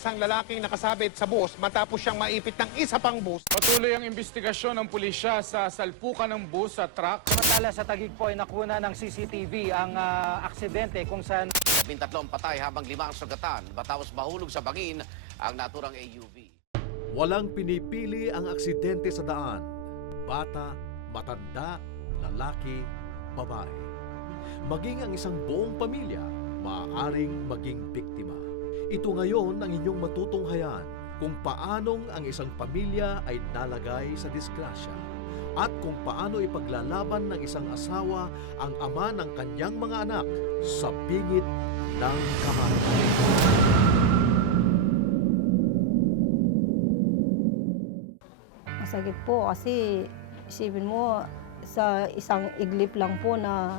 isang lalaking nakasabit sa bus matapos siyang maipit ng isa pang bus. Patuloy ang investigasyon ng pulisya sa salpukan ng bus sa truck. Samantala sa Taguig po ay nakuna ng CCTV ang aksidente kung saan 13 patay habang 5 ang sugatan. Matapos mahulog sa bangin ang naturang AUV. Walang pinipili ang aksidente sa daan. Bata, matanda, lalaki, babae. Maging ang isang buong pamilya, maaaring maging biktima. Ito ngayon ang inyong matutunghayan kung paanong ang isang pamilya ay nalagay sa disgrasya at kung paano ipaglalaban ng isang asawa ang ama ng kanyang mga anak sa bingit ng kamatayan. Masakit po kasi isipin mo sa isang iglip lang po na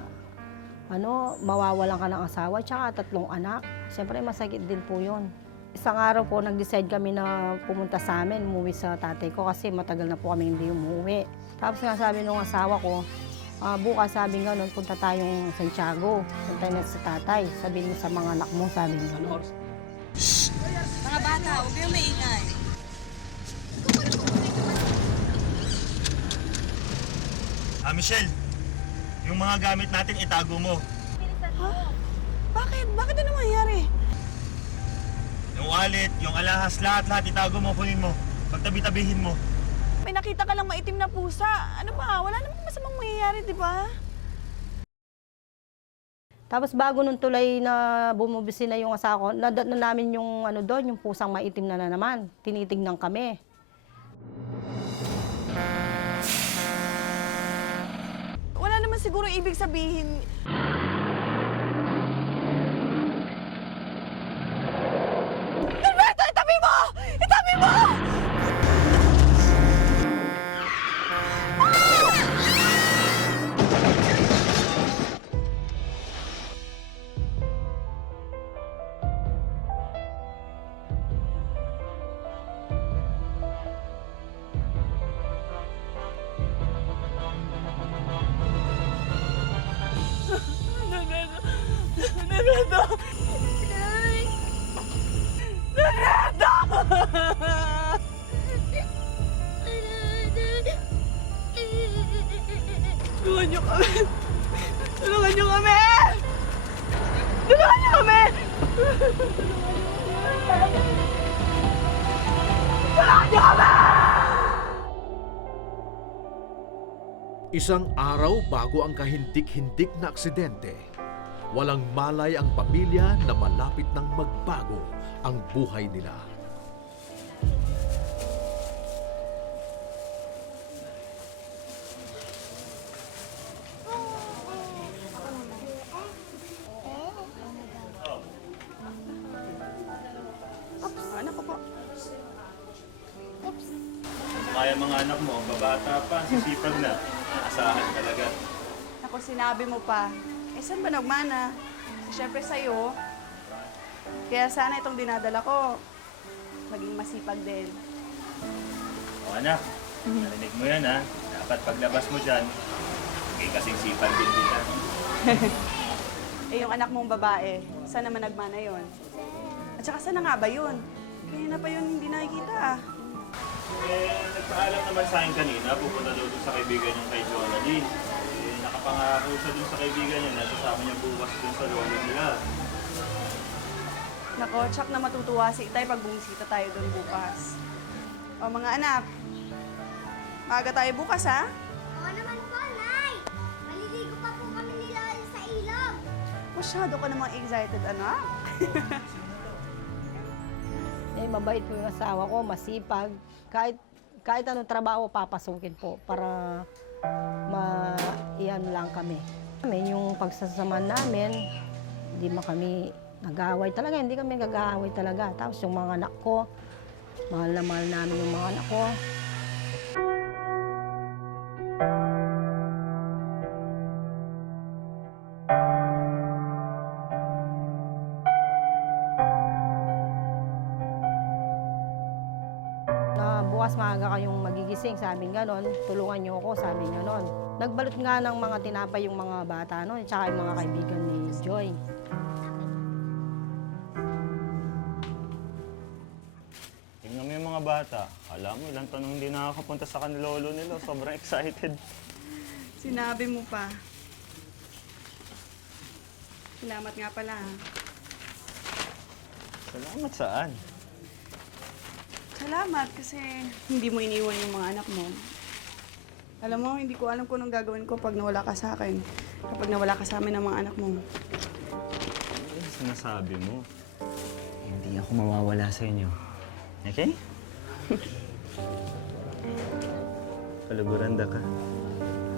mawawalan ka ng asawa tsaka 3 anak. Siyempre masakit din po yun. Isang araw po nag-decide kami na pumunta sa amin, umuwi sa tatay ko kasi matagal na po kami hindi umuwi. Tapos nga sabi nung asawa ko, bukas sabi nga nun, punta tayong Santiago. Punta na sa tatay. Sabihin mo sa mga anak mo, sabi nga nun. Mga bata, huwag kayong maingay. Michelle, yung mga gamit natin itago mo. Ha? Bakit? Bakit ano mangyayari? Yung wallet, yung alahas, lahat itago mo, kunin mo. Pagtabi-tabihin mo. May nakita ka lang maitim na pusa. Ano pa? Wala namang masamang mangyayari, di ba? Tapos bago nung tulay na bumubisi na yung asawa ko, nadat na namin yung doon, yung pusang maitim na naman. Tinitignan kami. Wala naman siguro ibig sabihin. Alberto, itabi mo! Itabi mo! Renato! Renato! Tulungan niyo kami! Tulungan niyo kami! Tulungan niyo kami! Tulungan niyo kami! Isang araw bago ang kahindik-hindik na aksidente, walang malay ang pamilya na malapit nang magbago ang buhay nila. Anak ko po. Kaya mga anak mo, babata pa, sisipag na. Asahan talaga. Ako, sinabi mo pa. Saan ba nagmana? Siyempre sa'yo. Kaya sana itong dinadala ko, maging masipag din. O anak, narinig mo yan ha. Dapat paglabas mo dyan, maging kasing sipag din din ha. Yung anak mong babae, saan naman nagmana yon? At saka saan na nga ba yun? Kaya na pa yun hindi nakikita. Nagpaalam naman sa akin kanina, pupunta daw doon sa kaibigan yung kay Jonalyn. Nakapangako siya doon sa kaibigan niya, nasasama niya bukas doon sa lolo nila. Nako, tsak na matutuwa si Itay pag bumisita tayo doon bukas. O mga anak, maaga tayo bukas ha? Oo naman po, Nay! Maliligo pa po kami nila sa ilog. Masyado ka namang excited, anak. Mabait po yung asawa ko, masipag. Kahit anong trabaho, papasukin po para iyan lang kami. Yung pagsasama namin, hindi kami nag-aaway talaga, hindi kami nag-aaway talaga. Tapos yung mga anak ko, mahal na mahal namin yung mga anak ko. Bukas maaga kayong magigising, sabi nga nun, tulungan niyo ako, sabi nga nun. Nagbalot nga ng mga tinapay yung mga bata nun, tsaka yung mga kaibigan ni Joy. bata. Alam mo, ilang tanong hindi nakakapunta sa kanilolo nila. Sobrang excited. Sinabi mo pa. Salamat nga pala, ha? Salamat saan? Salamat kasi hindi mo iniwan yung mga anak mo. Alam mo, hindi ko alam kung anong gagawin ko pag nawala ka sa akin. Kapag nawala ka sa amin ng mga anak mo. Ano yung sinasabi mo? Hindi ako mawawala sa inyo. Okay? Kaluguranda ka.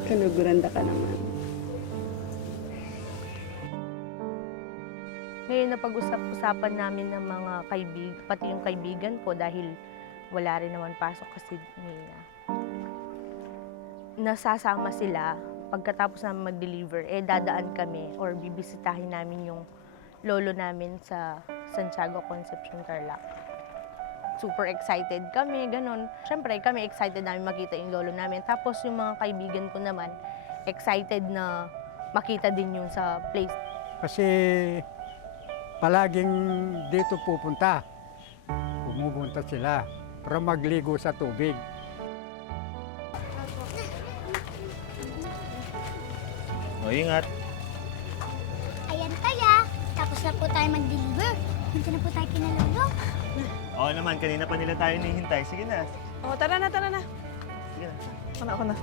Kaluguranda ka naman. Ngayon napag-usap-usapan namin ng mga pati yung kaibigan ko dahil wala rin naman pasok kasi nasasama sila. Pagkatapos namin mag-deliver, dadaan kami or bibisitahin namin yung lolo namin sa Santiago Concepcion, Tarlac. Super excited kami, ganun. Siyempre, kami excited namin makita yung lolo namin. Tapos yung mga kaibigan ko naman, excited na makita din yung sa place. Kasi palaging dito pupunta. Pumupunta sila para magligo sa tubig. O, ingat. Ayan kaya, tapos na po tayo mag-deliver. Punta na po tayo kina Lolo. Oo naman, kanina pa nila tayo nihintay. Sige na. O, tara na, tara na. Sige na. Ako na.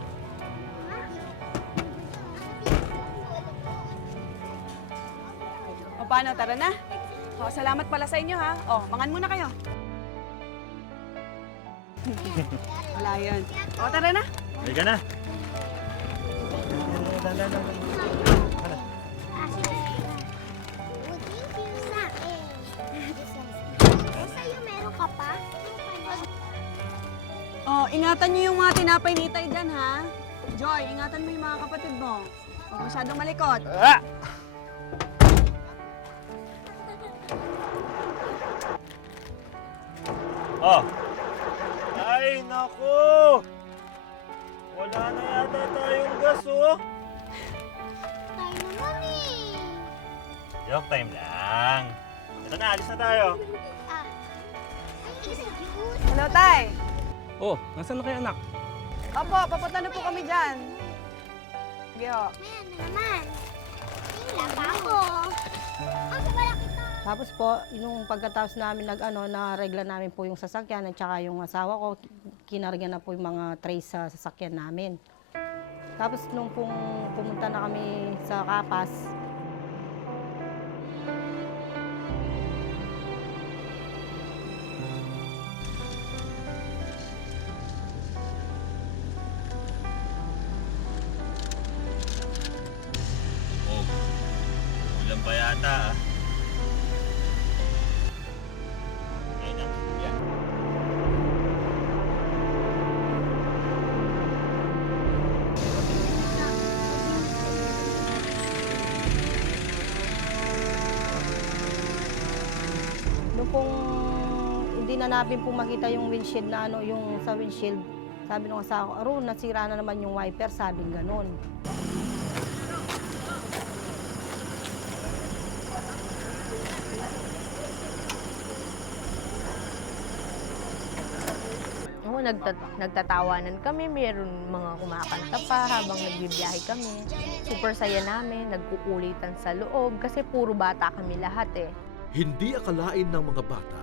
O, paano? Tara na. O, salamat pala sa inyo, ha? O, mangan muna kayo. Wala yun. O, tara na. Halika na. Sa akin. Sa'yo meron ka pa? Oh, ingatan niyo yung mga tinapay ni Itay dyan, ha? Joy, ingatan mo yung mga kapatid mo. Huwag masyadong malikot. Oh! Ay, naku! Wala na yata tayong gas, oh! Tayo naman eh. Joke time lang. Ito na, alis na tayo. Ah, ay, isa juice. Hello, Tay. Oh, nasaan na kayo anak? Opo, papunta na po kami dyan. Sige, ho. May ano naman. Wala pa ako. Ang wala kita. Tapos po, yung pagkatapos namin na-regla namin po yung sasakyan at saka yung asawa ko, kinarga na po yung mga trays sa sasakyan namin. Tapos nung pumunta na kami sa Kapas, Oh, ulan pa yata, ah. Ayun na. Yan. nung pong hindi na namin po makita yung windshield na yung sa windshield, sabi nung asawa ko, Aron, nasira na naman yung wiper, sabing ganun. Oo, nagtatawanan kami, mayroon mga kumakanta pa habang nagbibiyahe kami. Super saya namin, nagkukulitan sa loob kasi puro bata kami lahat eh. Hindi akalain ng mga bata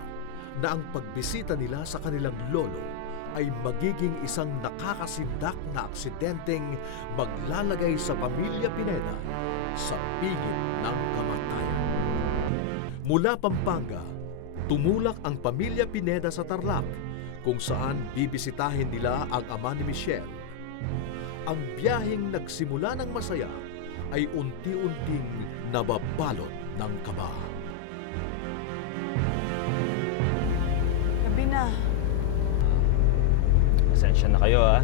na ang pagbisita nila sa kanilang lolo ay magiging isang nakakasindak na aksidenteng maglalagay sa pamilya Pineda sa pigit ng kamatayan. Mula Pampanga, tumulak ang pamilya Pineda sa Tarlac kung saan bibisitahin nila ang ama ni Michelle. Ang biyaheng nagsimula ng masaya ay unti-unting nababalot ng kaba. Gabi na. Pasensya na kayo, ah.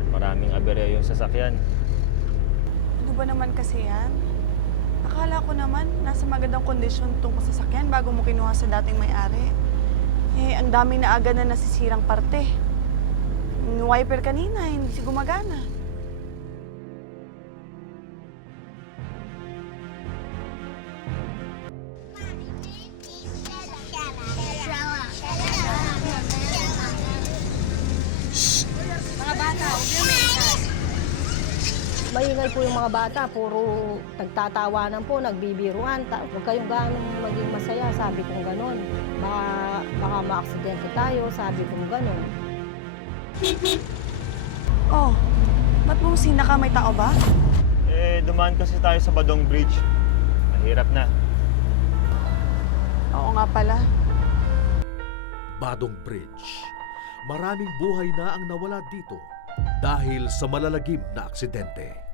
At maraming aberya yung sasakyan. Ano ba naman kasi yan? Akala ko naman nasa magandang kondisyon itong sasakyan bago mo kinuha sa dating may-ari. Eh, ang daming na agad na nasisirang parte. Yung wiper kanina, hindi siya gumagana. Ingay po yung mga bata, puro nagtatawanan po, nagbibiruan. Huwag kayong ganong maging masaya, sabi kong ganon. Baka maaksidente tayo, sabi kong ganon. Oh, ba't bumusina ka? May tao ba? Dumaan kasi tayo sa Badong Bridge. Mahirap na. Oo nga pala. Badong Bridge. Maraming buhay na ang nawala dito dahil sa malalagim na aksidente.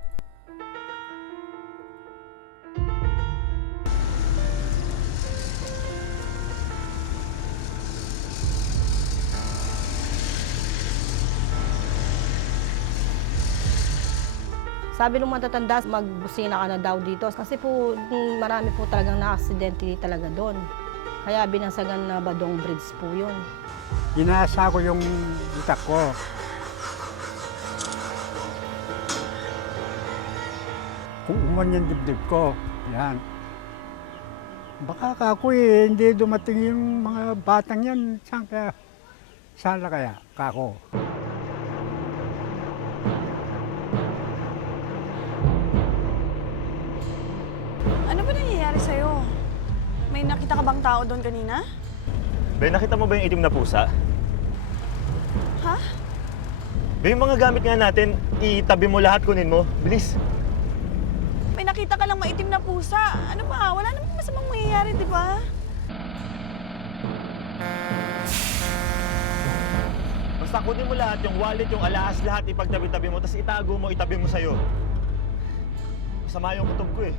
Sabi nung matatanda, magbusina ka na daw dito. Kasi po, marami po talagang na-aksidente talaga doon. Kaya binasagan na Badong Bridge po yun. Inasa ko yung utak ko. Kung uman yung dibdib ko, yan. Baka kako hindi dumating yung mga batang yan. Saan kaya kako? Ano ba nangyayari sa'yo? May nakita ka bang tao doon kanina? Be, nakita mo ba yung itim na pusa? Ha? Be, yung mga gamit nga natin, itabi mo lahat, kunin mo. Bilis. May nakita ka lang maitim na pusa. Ano ba? Wala namang masamang mangyayari, di ba? Basta kunin mo lahat, yung wallet, yung alahas, lahat, ipagtabi-tabi mo, tapos itago mo, itabi mo sa'yo. Masama yung kutob ko eh.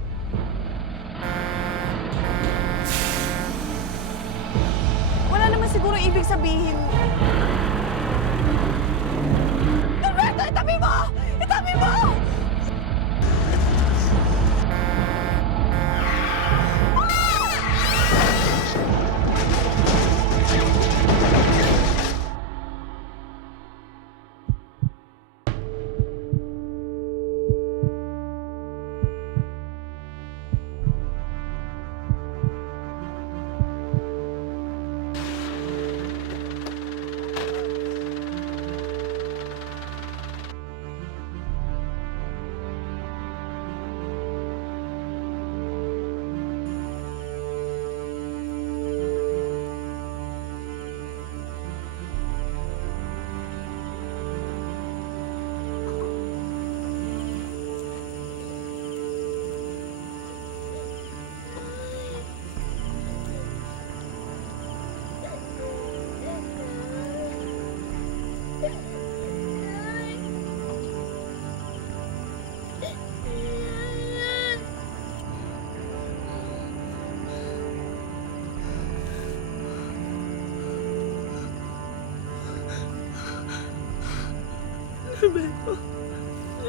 Wala naman siguro ibig sabihin. Norberto, itabi mo! Itabi mo!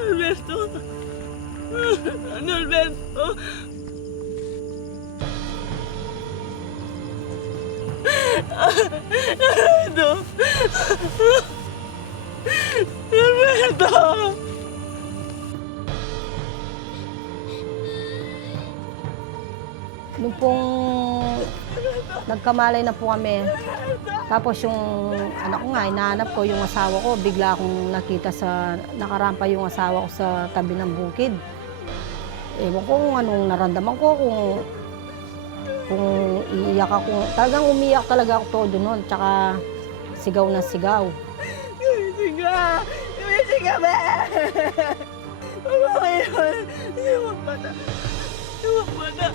Norberto! Norberto! Norberto! Norberto! Norberto! Nung pong nagkamalay na po kami, tapos yung anak ko nga, hinahanap ko yung asawa ko, bigla akong nakita sa, nakarampa yung asawa ko sa tabi ng bukid. Ewan ko kung anong naramdaman ko, kung iiyak ako. Talagang umiyak talaga ako todo noon, tsaka sigaw na sigaw. Siga! Siga ba? Bakit? Iwag pa na. Iwag pa na.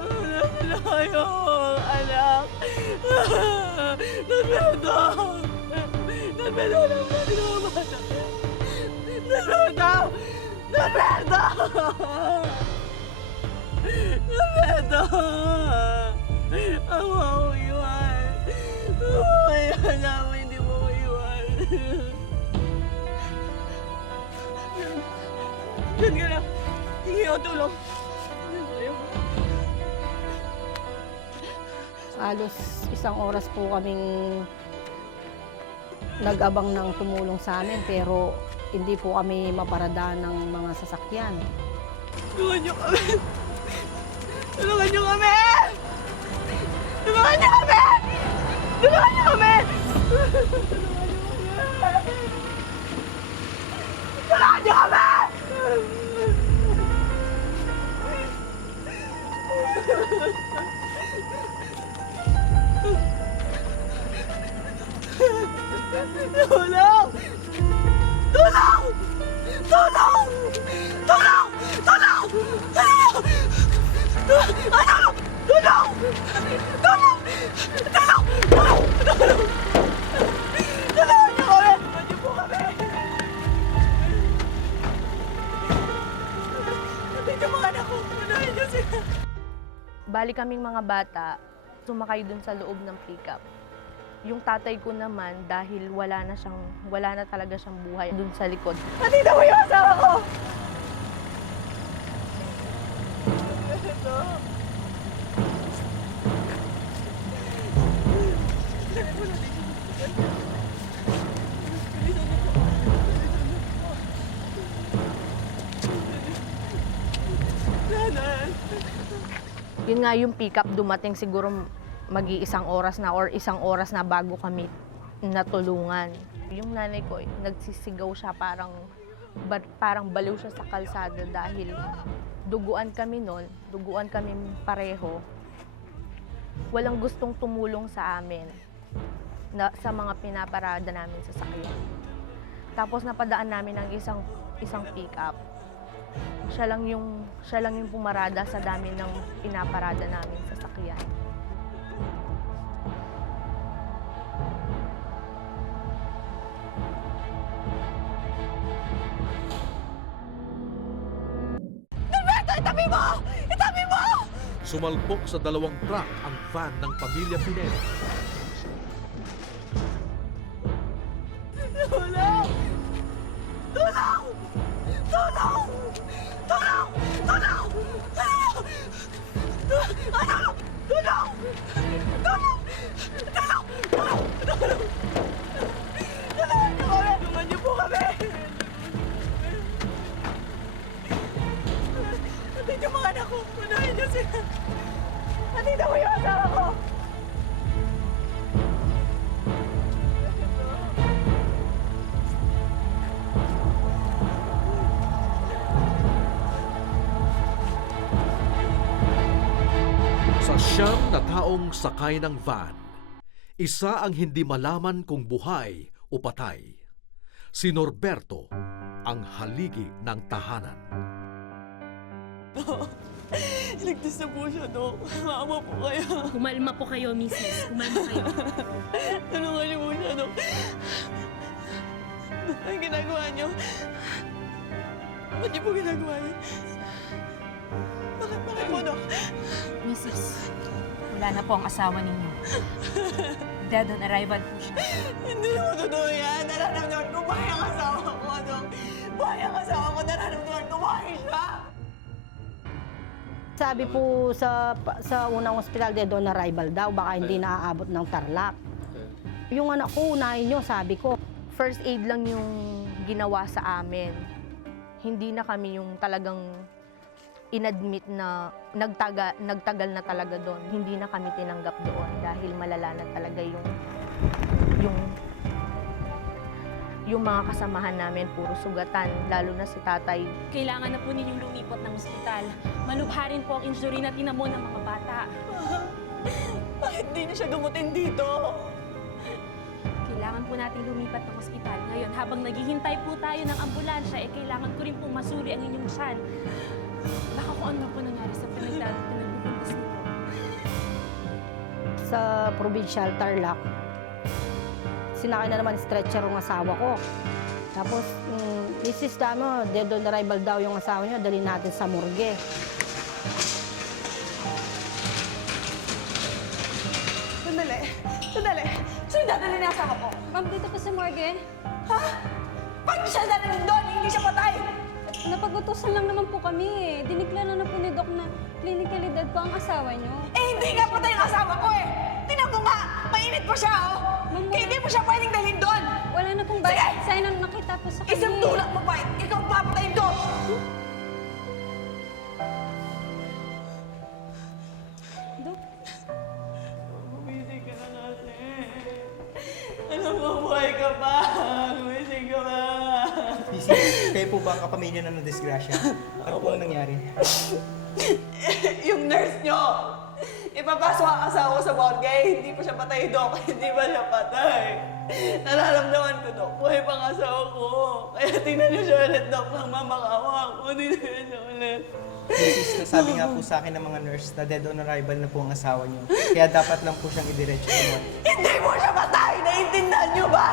Nasaan kayo, anak? Norberto! Norberto, alam mo, hindi ko mabata. Norberto! Norberto! Norberto! Ang mauiwan. Kaya namin hindi mo maiwan. Diyan ka lang. Hingi ako tulong. Halos isang oras po kaming nag-abang ng tumulong sa amin, pero hindi po kami maparadaan ng mga sasakyan. Tulungan niyo kami! Tulungan niyo kami! Tulungan niyo kami! Tulungan niyo kami! Tulungan niyo kami! Tulong! Tulong! Tulong! Tulong! Tulong! Tulong! Tulong! Tulong! Tulong! Tulong! Tulong! Tulong! Tulungan niyo kami! Tulungan niyo po kami! Nandito mga anak ko. Unahin niyo sila. Bali kaming mga bata, sumakay dun sa loob ng pickup. Yung tatay ko naman, dahil wala na talaga siyang buhay dun sa likod. Nandito mo yung asawa ko! Yun nga yung pickup, dumating siguro mag-iisang oras na or isang oras na bago kami natulungan. Yung nanay ko, nagsisigaw siya, parang baliw siya sa kalsada dahil duguan kami nun, duguan kami pareho. Walang gustong tumulong sa amin sa mga pinaparada namin sa sakyan. Tapos napadaan namin ng isang pickup. Siya lang yung pumarada sa dami ng pinaparada namin sa sakyan. Norberto, itabi mo! Itabi mo! Sumalpok sa dalawang truck ang van ng pamilya Pineda. Tulong! Tulong! Tulong! Tulong! Tulong! Tulong! Tulong! Tulong! Tulong! Tulong! Tulong! Tulong! Tulungan niyo kami! Tulungan niyo po kami! Nandito yung mga anak ko. Unahin niyo sila. Nandito mo yung asawa ko. Sa siyam na taong sakay ng van, isa ang hindi malaman kung buhay o patay. Si Norberto, ang haligi ng tahanan. Iligtas na po siya, Dok. Maawa po kayo. Kumalma po kayo, Mrs. Kumalma kayo. Tulungan niyo po siya, Dok. Ang ginagawa niyo. Ba't niyo po ginagawa niyo? Bakit po, Dok? Mrs., wala na po ang asawa ninyo. Dead on arrival po siya. Hindi mo totoo yan. Nararamdaman ko buhay ang asawa ko, Dok. Buhay ang asawa ko. Nararamdaman ko buhay siya. Sabi po sa unang ospital, dead on arrival daw, baka hindi naaabot ng Tarlac. Yung anak ko, unahin nyo, sabi ko. First aid lang yung ginawa sa amin. Hindi na kami yung talagang inadmit na nagtagal na talaga doon. Hindi na kami tinanggap doon dahil malala na talaga yung mga kasamahan namin, puro sugatan, lalo na si tatay. Kailangan na po ninyong lumipot ng ospital. Malubharin po ang injury na tinamo ng mga bata. Bakit di na siya gumutin dito? Kailangan po nating lumipat ng ospital. Ngayon, habang naghihintay po tayo ng ambulansya, kailangan ko rin po masuri ang inyong tiyan. Baka kung ano po nangyari sa pinagpupuntas nito. Sa provincial Tarlac, sinakay na naman stretcher ang asawa ko. Tapos, Mrs. Damo, dead on arrival daw yung asawa niya, dali natin sa morgue. Sandali. Sandali. Sino dadali na asawa ko? Ma'am, dito po sa morgue. Ha? Bakit siya dadalhin doon? Hindi siya patay. Napagutusan lang naman po kami eh. Diniklara na po ni Doc na clinically dead po ang asawa niyo. Eh, hindi nga patay ang asawa ko eh. Tingnan mo nga, mainit pa siya oh. Kaya hindi mo siya pwedeng dalhin doon. Wala na pong bad sign na nakita po sa kanya. Isang tulak mo pa, ikaw papatayin ko. Doc, Gumising ka na kasi. Alam mo, buhay ka pa. Gumising ka pa. Kayo po ba ang kapamilya na nadisgrasya? Ano po ang nangyari? Yung nurse nyo, ipapasok ang asawa ko sa morgue. Hindi pa siya patay, Doc. Hindi pa siya patay. Nararamdaman ko, Dok. Buhay pa ang asawa ko. Kaya tingnan niyo siya ulit, Dok. Nang mamakawa ko. Tingnan niyo ulit. Mrs., sabi nga po sa akin ng mga nurse na dead on arrival na po ang asawa niyo. Kaya dapat lang po siyang idiretso sa morgue. Hindi mo siya patay! Naiintindihan niyo ba?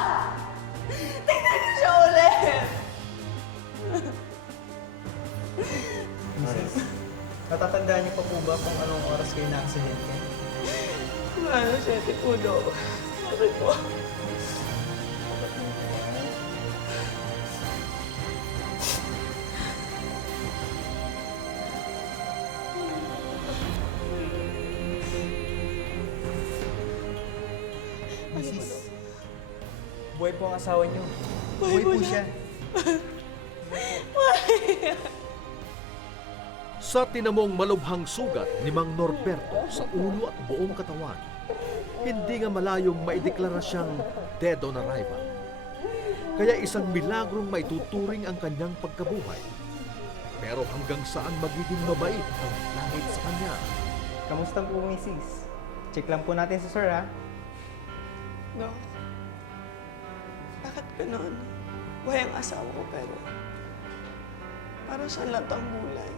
Tingnan niyo siya ulit! Mrs., natatandaan niyo pa po ba kung anong oras kayo na-aksidente? Ano, 7 po, Dok. Sorry po. Mrs., buhay po ang asawa niyo. Buhay po siya. Sa tinamong malubhang sugat ni Mang Norberto sa ulo at buong katawan, hindi nga malayong maideklara siyang dead on arrival. Kaya isang milagrong maituturing ang kanyang pagkabuhay. Pero hanggang saan magiging mabait ang langit sa kanya? Kamusta po, Mrs.? Check lang po natin si Sir, ha? Dok, bakit ganun? Buhay ang asawa ko pero para siyang latang gulay.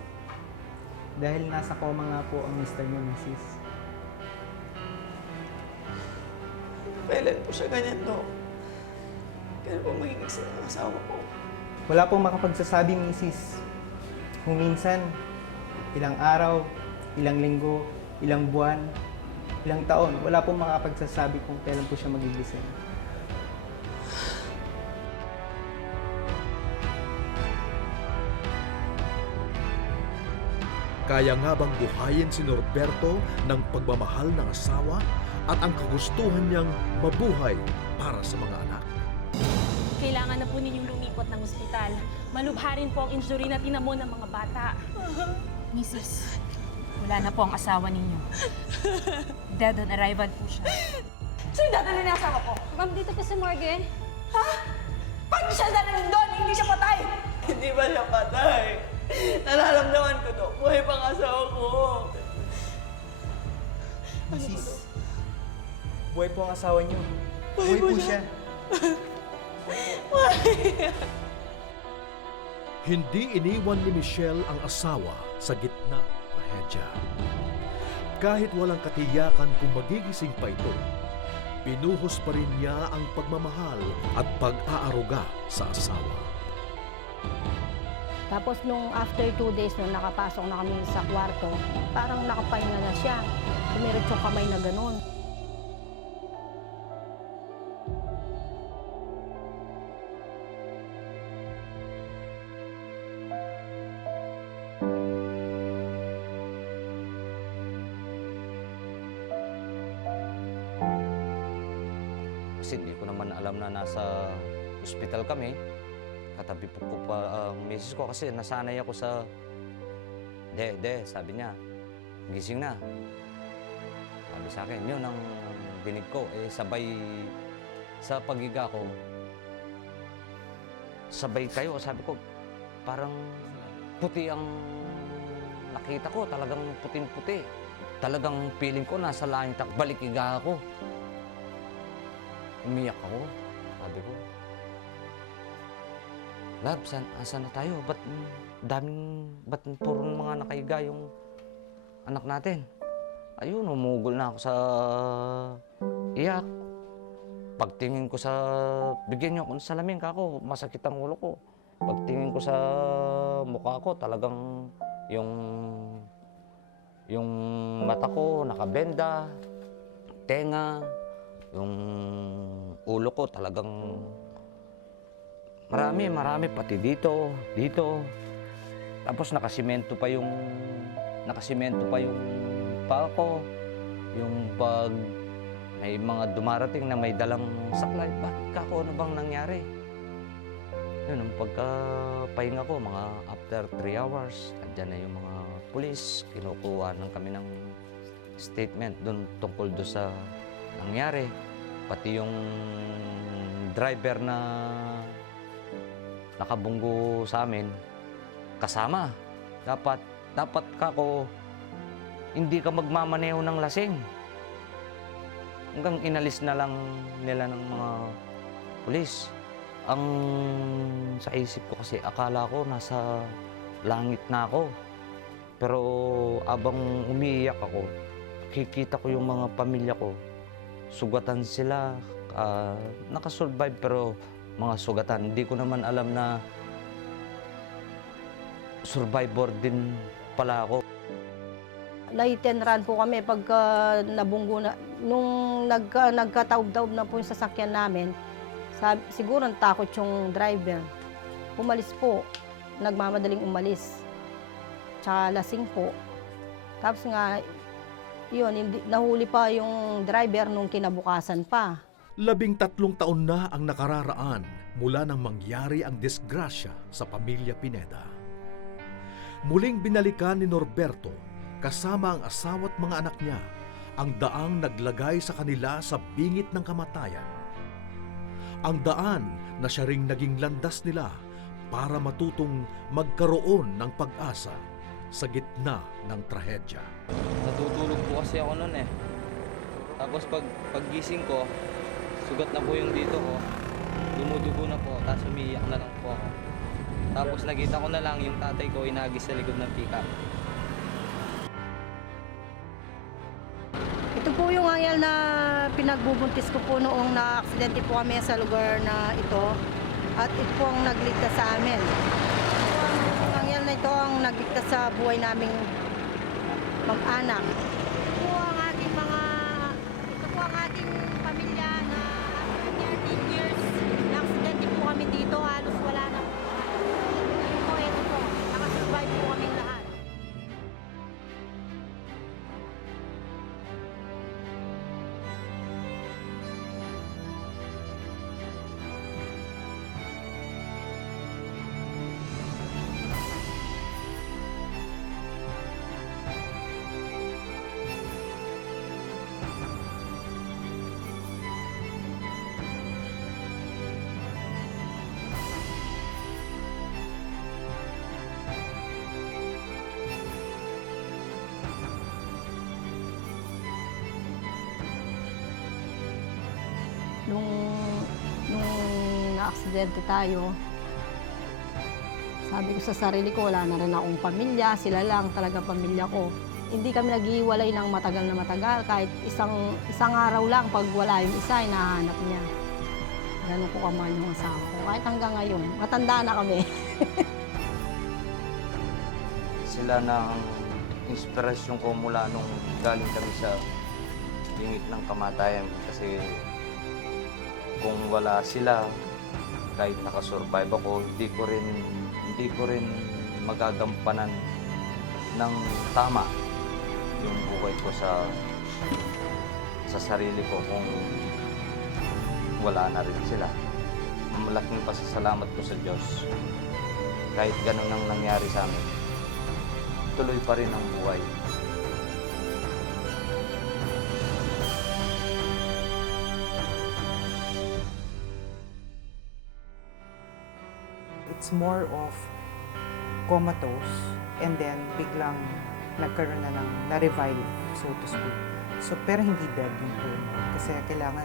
Dahil nasa coma nga po ang mister niyo, Mrs. Kailan po siya ganyan, Dok? Kailan po magigising ang asawa ko? Wala pong makapagsasabi, Mrs. Kung minsan, ilang araw, ilang linggo, ilang buwan, ilang taon, wala pong makapagsasabi kung kailan po siya magigising. Kaya nga bang buhayin si Norberto ng pagmamahal ng asawa at ang kagustuhan niyang mabuhay para sa mga anak? Kailangan na po ninyong lumipot ng ospital. Malubha rin po ang injury na tinamo ng mga bata. Mrs., wala na po ang asawa ninyo. Dead on arrival po siya. Saan dadalhin ang asawa ko? Ma'am, dito po sa morgue. Ha? Paano siya dadalhin doon? Hindi siya patay! Hindi ba siya patay? Nararamdaman ko, Dok. Buhay pa ang asawa ko. Mrs., buhay po ang asawa niyo. Buhay Buhay po po siya. siya. Hindi iniwan ni Michelle ang asawa sa gitna ng trahedya. Kahit walang katiyakan kung magigising pa ito, pinuhos pa rin niya ang pagmamahal at pag-aaruga sa asawa. Tapos nung after 2 days, nung nakapasok na kami sa kwarto, parang nakapahinga na siya. Tumirit yung kamay na ganun. Kasi hindi ko naman alam na nasa ospital kami. Katabi po ko pa ang misis ko kasi nasanay ako sa sabi niya, gising na. Sabi sa akin, yun ang dinig ko. Sabay sa pagiga ko, sabay kayo. Sabi ko, parang puti ang nakita ko. Talagang puting-puti. Talagang feeling ko nasa langit ako. Balikiga ako. Umiyak ako. Sabi ko, Love, asan na tayo? Ba't puro mga nakahiga yung anak natin? Ayun, umugol na ako sa iyak. Pagtingin ko sa, bigyan niyo ako ng salamin kako, masakit ang ulo ko. Pagtingin ko sa mukha ko, talagang yung mata ko nakabenda, tenga, yung ulo ko talagang marami, pati dito. Tapos nakasimento pa yung paa ko. Yung pag may mga dumarating na may dalang saklay, bakit kako, ano bang nangyari? Yun, ang pagkapahinga ko, mga after 3 hours, andyan na yung mga pulis, kinukuha ng kami ng statement doon tungkol doon sa nangyari. Pati yung driver na nakabunggo sa amin, kasama. Dapat kako, hindi ka magmamaneho ng lasing. Hanggang inalis na lang nila ng mga pulis. Ang sa isip ko kasi akala ko nasa langit na ako. Pero abang umiiyak ako, kikita ko yung mga pamilya ko. Sugatan sila, nakasurvive pero mga sugatan. Hindi ko naman alam na survivor din pala ako. Nai-10 run po kami pagka nabunggo na. Nung nagkataob-taob na po yung sasakyan namin, siguro takot yung driver. Umalis po, nagmamadaling umalis. Tsaka lasing po. Tapos nga, yun, nahuli pa yung driver nung kinabukasan pa. 13 taon na ang nakararaan mula nang mangyari ang disgrasya sa pamilya Pineda. Muling binalikan ni Norberto kasama ang asawa at mga anak niya ang daang naglagay sa kanila sa bingit ng kamatayan. Ang daan na siya ring naging landas nila para matutong magkaroon ng pag-asa sa gitna ng trahedya. Natutulog po kasi ako noon eh. Tapos paggising ko, sugat na po yung dito ko. Dumudugo na po, tapos umiiyak na lang po ako. Tapos nakita ko na lang yung tatay ko inagis sa likod ng pickup. Ito po yung angyal na pinagbubuntis ko po noong na-aksidente po kami sa lugar na ito. At ito po ang nagligtas sa amin. Ang angyal na ito ang nagligtas sa buhay naming mag-anak. Ito po ang ating pamilya na 13 years na-aksidente po kami dito. Halos wala na. Ito po, nakasurvive po kaming lahat. Nung na-aksidente tayo, sabi ko sa sarili ko, wala na rin akong pamilya, sila lang talaga pamilya ko. Hindi kami naghiwalay ng matagal na matagal, kahit isang araw lang, pag wala yung isa, hinahanap niya. Ganun ko kamahal yung asawa ko. Kahit hanggang ngayon, matanda na kami. Sila na ang inspirasyon ko mula nung galing kami sa bingit ng kamatayan. Kasi kung wala sila, kahit nakasurvive ako, hindi ko rin magagampanan ng tama yung buhay ko sa sarili ko kung wala na rin sila. Malaking pasasalamat ko sa Diyos. Kahit ganun ang nangyari sa amin, tuloy pa rin ang buhay. It's more of comatose and then biglang nagkaroon na ng na-revive, so to speak. So, pero hindi dead yung burn. Kasi kailangan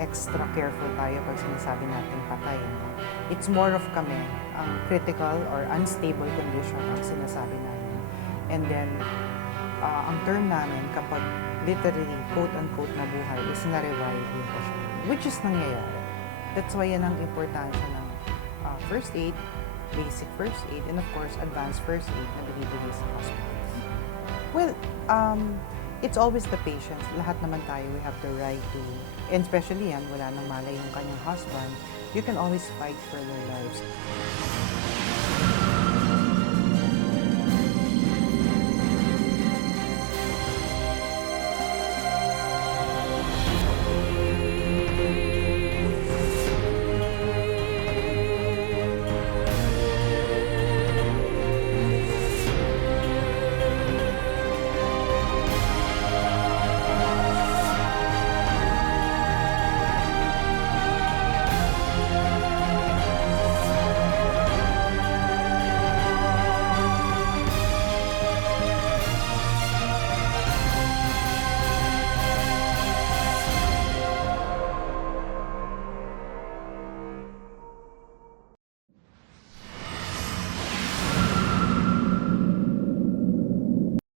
extra careful tayo pag sinasabi natin patay. No? It's more of kami, ang critical or unstable condition ang sinasabi namin. And then, ang term namin kapag literally, quote-unquote, na buhay is na-revive yung siya. Which is nangyayari. That's why yan ang importansya ng first aid, basic first aid, and of course, advanced first aid na binibigay sa hospitals. Well, it's always the patients. Lahat naman tayo, we have the right to, and especially yan, wala nang malay yung kanyang husband, you can always fight for their lives.